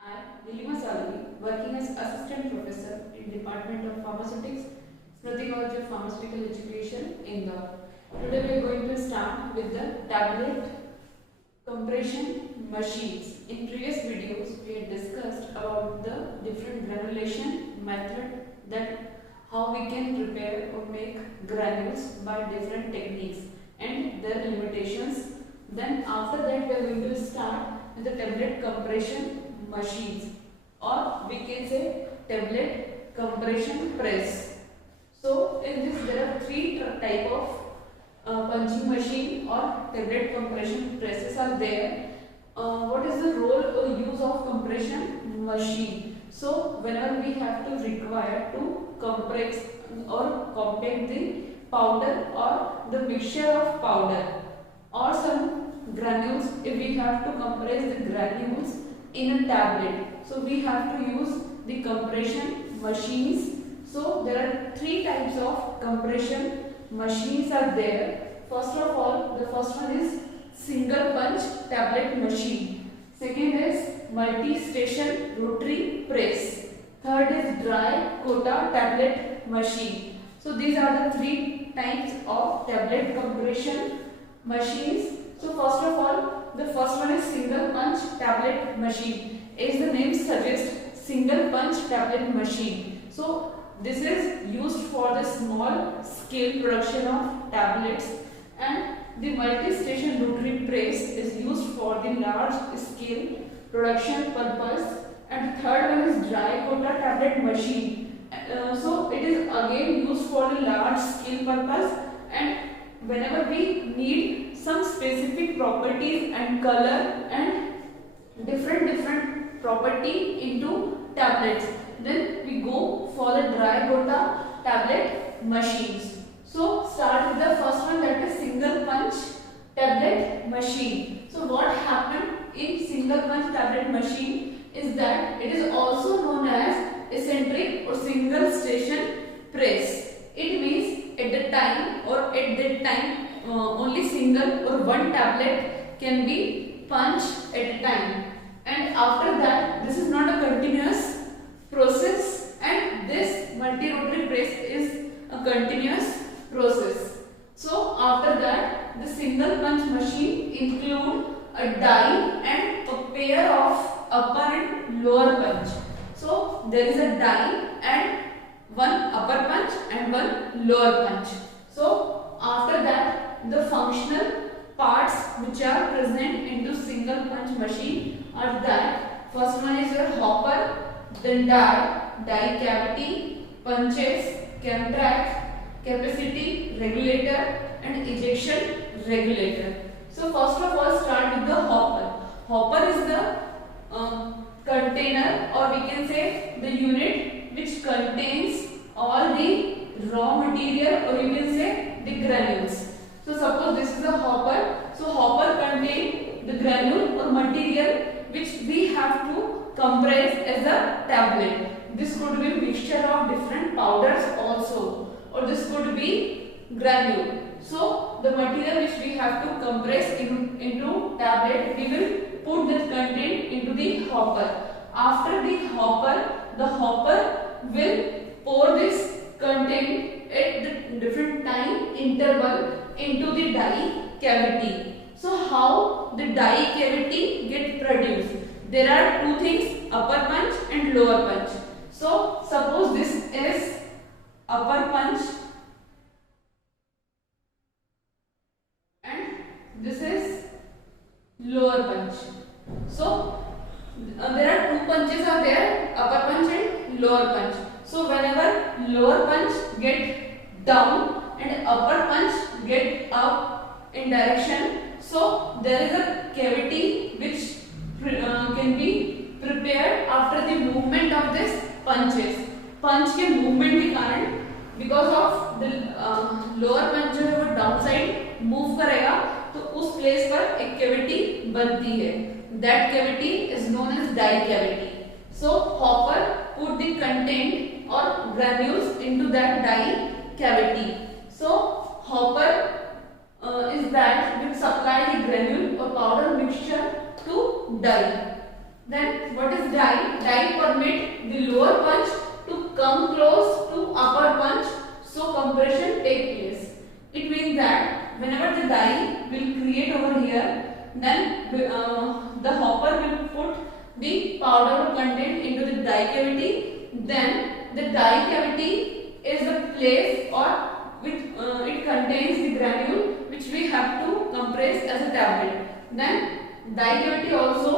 I am Nilima Salvi, working as Assistant Professor in Department of Pharmaceutics, Smriti College of Pharmaceutical Education, Indore. Today we are going to start with the tablet compression machines. In previous videos, we had discussed about the different granulation method, that how we can prepare or make granules by different techniques and their limitations. Then after that we are going to start with the tablet compression machines, or we can say tablet compression press. So in this there are three type of punching machine or tablet compression presses are there. What is the role or use of compression machine? So whenever we have to require to compress or compact the powder or the mixture of powder or some granules, if we have to compress the granules in a tablet, so we have to use the compression machines. So there are three types of compression machines are there. First of all, the first one is single punch tablet machine. Second is multi-station rotary press. Third is dry quota tablet machine. So these are the three types of tablet compression machines. So first of all, the first one is single punch tablet machine. As the name suggests, single punch tablet machine. So this is used for the small scale production of tablets, and the multi-station rotary press is used for the large scale production purpose, and the third one is dry quota tablet machine. So it is again used for the large scale purpose, and whenever we need some specific properties and color and different property into tablets, then we go for the dry quota tablet machines. So start with the first one, that is single punch tablet machine. So what happened in single punch tablet machine is that it is also known as eccentric or single station press. It means at the time or at that time only single or one tablet can be punched at a time, and after that this is not a continuous process, and this multi-rotary press is a continuous process. So after that, the single punch machine include a die and a pair of upper and lower punch. So there is a die and one upper punch and one lower punch. So after that, the functional parts which are present into single punch machine are that first one is your hopper, then die cavity, punches, camtrack, capacity regulator and ejection regulator. So first of all, start with the hopper. Hopper is the container, or we can say the unit which contains all the raw material, or you can say the granules. So suppose this is a hopper. So hopper contains the granule or material which we have to compress as a tablet. This could be mixture of different powders also, or this could be granule. So the material which we have to compress into tablet, we will put this content into the hopper. After the hopper will pour this content at the different time interval into the die cavity. So how the die cavity get produced? There are two things, upper punch and lower punch. So suppose this is upper punch and this is lower punch. So there are two punches are there, upper punch and lower punch. So whenever lower punch get down and upper punch get up in direction, so there is a cavity which can be prepared after the movement of this punches. पंच के movement के कारण, because of the lower पंच जो है वो down side move करेगा, तो उस place पर एक कैविटी बनती है. That cavity is known as die cavity. So hopper put the content और granules into that die cavity. So hopper is that which supply the granule or powder mixture to die. Then what is die? take place. It means that whenever the die will create over here, then the hopper will put the powder content into the die cavity. Then the die cavity is the place or which it contains the granule which we have to compress as a tablet. Then die cavity also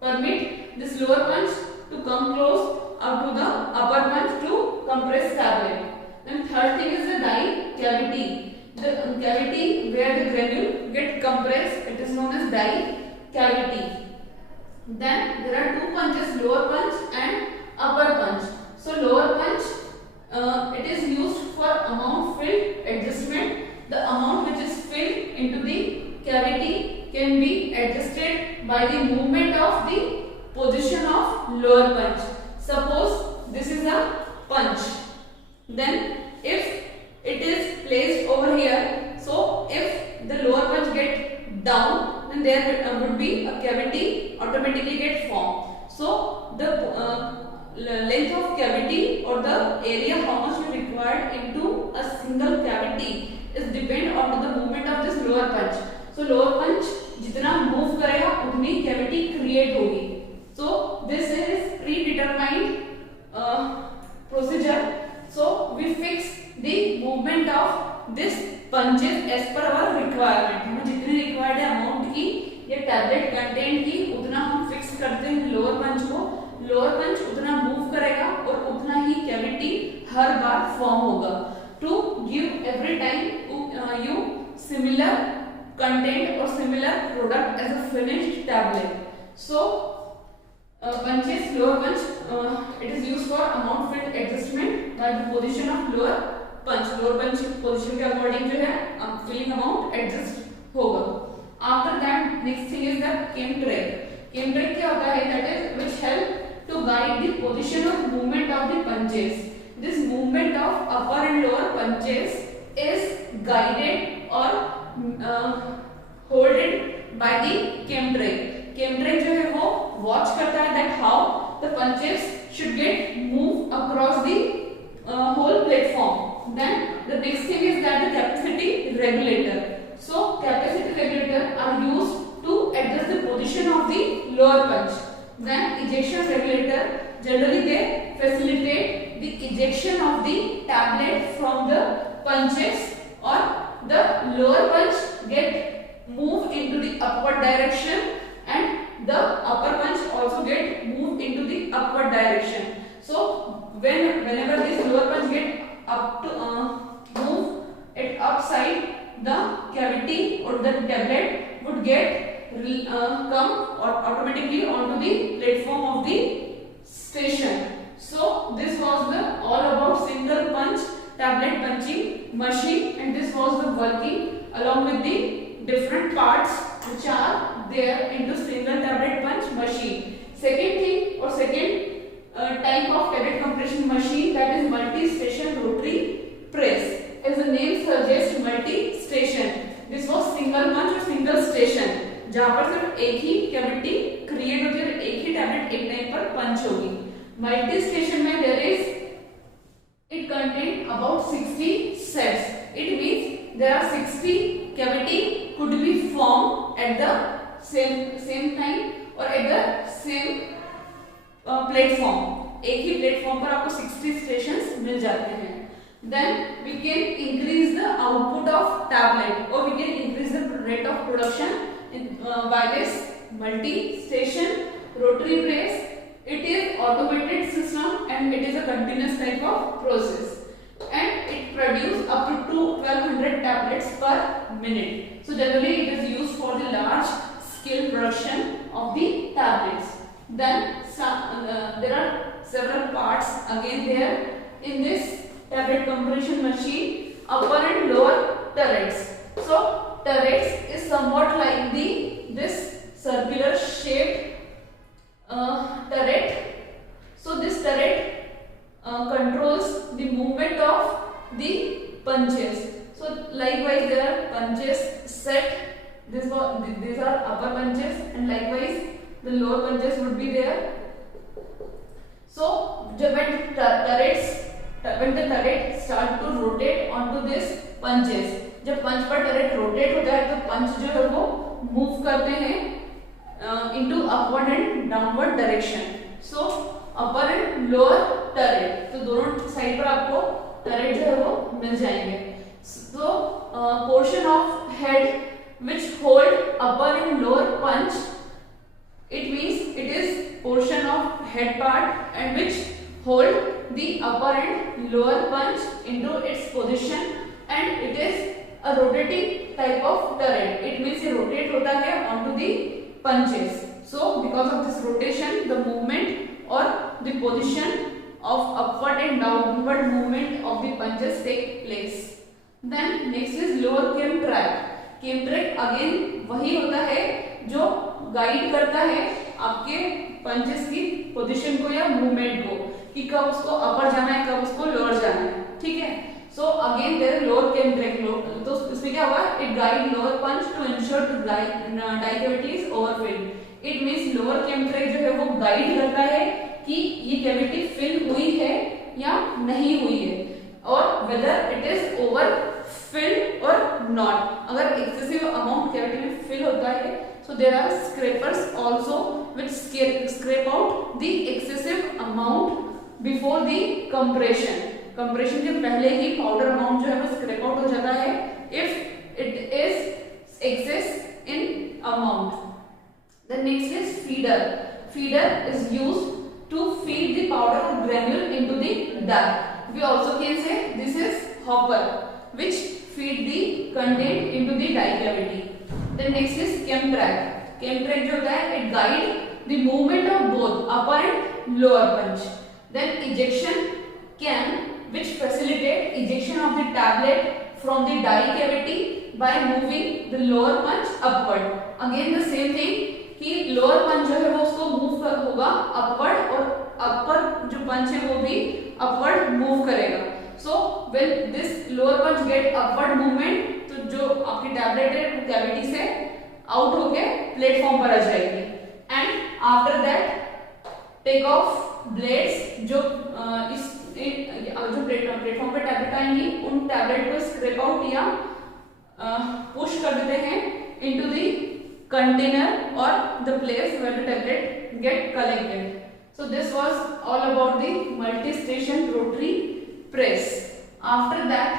permit this lower punch to come close up to the upper punch to compress tablet. Then third thing is the die cavity. The cavity where the granule get compressed, it is known as die cavity. Then there are two punches, lower punch and upper punch. So lower punch it is used for amount filled adjustment. The amount which is filled into the cavity can be adjusted by the movement of the position of lower punch. Suppose this is a punch. Then if it is placed over here, so if the lower punch get down, then there would be a cavity automatically get formed. So the length of cavity or the area how much we required into a single cavity is depend on the movement of this lower punch. So lower punch जितना move करेगा उतनी cavity create होगी. So this is predetermined procedure. So we fix the movement of this punches as per our requirement. हमें जितनी required है amount की या tablet content की उतना हम fix करते हैं lower punch को. Lower punch उतना move करेगा और उतना ही cavity हर बार form होगा. To give every time you similar content or similar product as a finished tablet. So punches, lower punch, it is used for amount filled adjustment by the position of lower punch. Lower punch position के according जो है filling amount adjust होगा. After that, next thing is the chemtrack. Chemtrack क्या होता है? That is which help to guide the position of movement of the punches. This movement of upper and lower punches is guided or holded by the chemtrack. Chemtrack जो है वो watch करता है that how the punches should get move across the whole platform. Then the next thing is that the capacity regulator. So capacity regulator are used to adjust the position of the lower punch. Then ejection regulator, generally they facilitate the ejection of the tablet from the punches or the lower punch get move into the upward direction and the upper punch also get moved into the upward direction. So whenever this lower punch get up to move it upside, the cavity or the tablet would get come or automatically onto the platform of the station. So this was the all about single punch tablet punching machine, and this was the working along with the different parts which are there into single tablet punch machine. Second thing or second type of tablet compression machine, that is multi-station rotary press. As the name suggests, multi-station. This was single punch or single station, जहाँ पर सिर्फ एक ही cavity create होती है और एक ही tablet एक time पर पंच होगी. मल्टी स्टेशन में there is it contain about 60 sets. It means there are 60 cavity could be formed at the same time or at the same platform. एक ही प्लेटफॉर्म पर आपको 60 स्टेशंस मिल जाते हैं. Then we can increase the output of tablet or we can increase the rate of production by this multi-station rotary press. It is automated system and it is a continuous type of process, and it produces up to 1200 tablets per minute. So generally it is used for the large scale production of the tablets. Then there are several parts again there in this tablet compression machine. Upper and lower turrets. So turrets is somewhat like this circular shaped turret. So this turret controls the movement of the punches. So likewise there are punches set. These are upper punches, and likewise the lower punches would be there. So when the turret start to rotate onto this punches. जब पंच पर turret rotate होता है तो पंच जो है वो move करते हैं into upward and downward direction. So upper and lower turret, तो दोनों साइड पर आपको टरेट जो है वो मिल जाएंगे. So portion of head which hold upper and lower punch, it means it is portion of head part and which hold the upper and lower punch into its position, and it is a rotating type of turret. It means it rotate hota hai onto the punches. So because of this rotation, the movement or the position of upward and downward movement of the punches take place. Then next is lower cam track. Came track again वही होता है जो guide करता है आपके punches की position को या मूवमेंट को, कि कब उसको अपर जाना है कब उसको लोअर जाना है. ठीक है. So again there is lower cam track. तो इसमें क्या हुआ, it guide lower punch to ensure the die cavity is overfilled. It means lower cam track जो है वो गाइड करता है कि ये कैविटी फिल हुई है या नहीं हुई है, और whether it is over fill और नॉट. अगर एक्सेसिव अमाउंट कैविटी में फिल होता है, so there are scrapers also which scrape out the excessive amount before the compression. Compression के पहले ही पाउडर अमाउंट जो है वो स्क्रैप आउट हो जाता है if it is excess in amount. The next is feeder. Feeder is used to feed the powder और granule into the die. We also can say this is hopper which feed the content into the die cavity. Then next is chem track. Chem track जो होता है it guide the movement of both upper and lower punch. Then ejection cam which facilitate ejection of the tablet from the die cavity by moving the lower punch upward. Again the same thing कि lower punch जो है वो उसको move होगा upward और upper जो punch है वो भी upward move करेगा. So when this lower punch get upward movement, तो जो आपकी टैबलेट है कैविटी से आउट होके प्लेटफॉर्म पर आ जाएगी. And after that take off blades जो जो प्लेटफॉर्म पे टैबलेट आएंगी उन टैबलेट को स्क्रैप आउट या पुश कर देते हैं इनटू द कंटेनर और the place where the tablet get collected. So this was all about the multi-station rotary press. After that,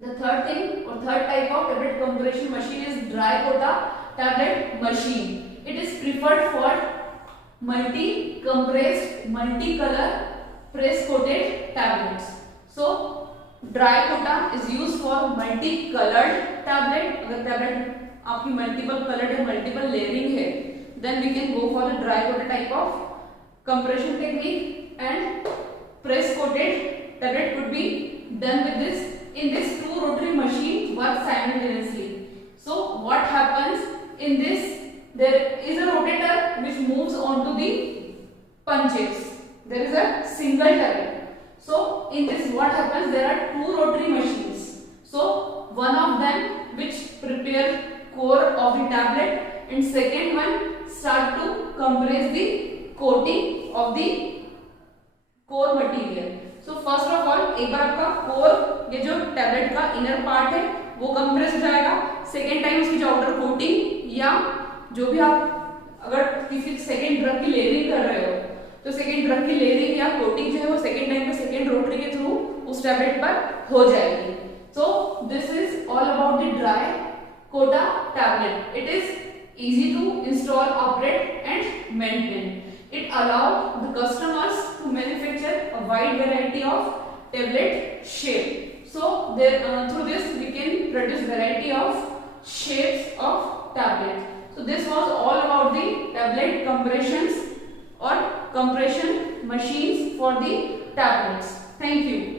the third thing or third type of tablet compression machine is dry quota tablet machine. It is preferred for multi-compressed, multi-color press coated tablets. So dry quota is used for multi-colored tablet. अगर tablet आपकी multiple colored है, multiple layering है, then we can go for the dry quota type of compression technique, and press coated tablet could be done with this. In this, two rotary machines work simultaneously. So what happens in this, there is a rotator which moves onto the punches. There is a single turret. So in this what happens, there are two rotary machines. So one of them which prepare core of the tablet and second one start to compress the coating of the core material. So first of all एक बार आपका core, ये जो tablet का inner part है वो compress हो जाएगा. Second time उसकी जो आउटर कोटिंग या जो भी आप अगर किसी सेकेंड ड्रग की लेयरिंग कर रहे हो तो सेकेंड ड्रग की लेयरिंग या कोटिंग जो है वो सेकेंड टाइम पे सेकेंड रोटरी के थ्रू उस टैबलेट पर हो जाएगी. So this is all about the dry quota tablet. It is easy to install, operate and maintain. It allows the customers to manufacture a wide variety of tablet shape. So there through this we can produce variety of shapes of tablet. So this was all about the tablet compressions or compression machines for the tablets. Thank you.